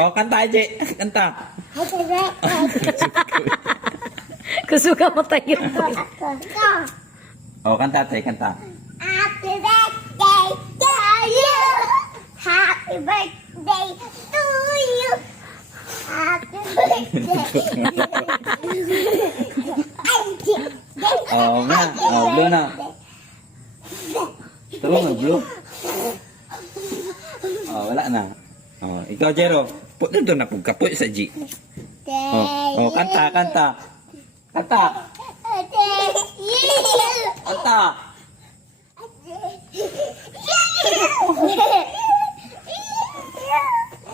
Oh, kanta aja. Kanta. Kusuka mo tayo. Oh, kanta aja, kanta. Happy birthday to you. Happy birthday to you. Happy birthday. Oh, nga. Oh, blue na. Terus na, blue. Oh, wala na. Oh, ikaw, Jero. Put na doon na pug kapoy sa G. Oh, oh, kanta, kanta. Kanta. Kanta.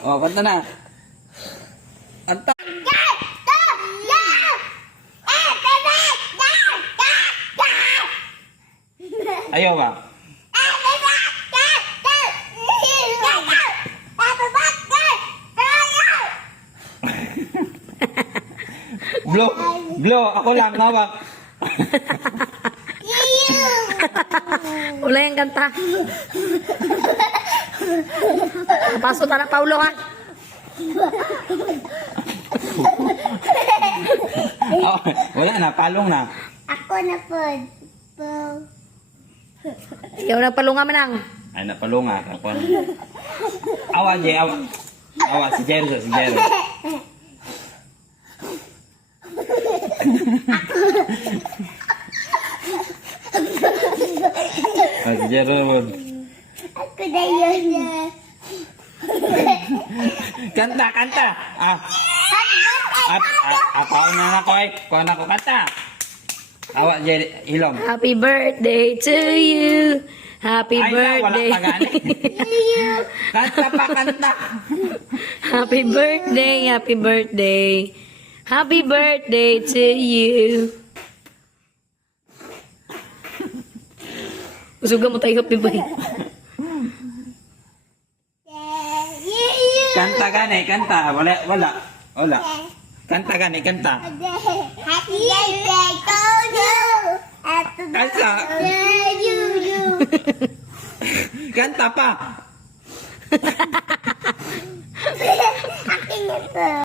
Oh, kanta na. Kanta. Ayaw ba? Blow, blow, ako lang, hawak. Ula yung kanta. Paso ta na, Paulo, ha? Oh, wala na, palong na. Ako na po. Ikaw na palunga manang. Ay, napalong nga. Awa, Jay, awa. Awa, si Jero, si Jero. Oh, si Jero. Ako na yun. Kanta, kanta. Ako na ko ay. Kuha na ko kanta. Awa, Jay, hilom. Happy birthday to you. Happy Ay, wala birthday. pa gani. Kanta pa, kanta. Happy birthday, happy birthday. Happy birthday to you. Usuga mo tayo, happy birthday. Kanta gani, kanta. Wala, wala. Wala. Kanta gani, kanta. Happy birthday to you. Happy Kanta. birthday to you. Kanta pa. Akin na to.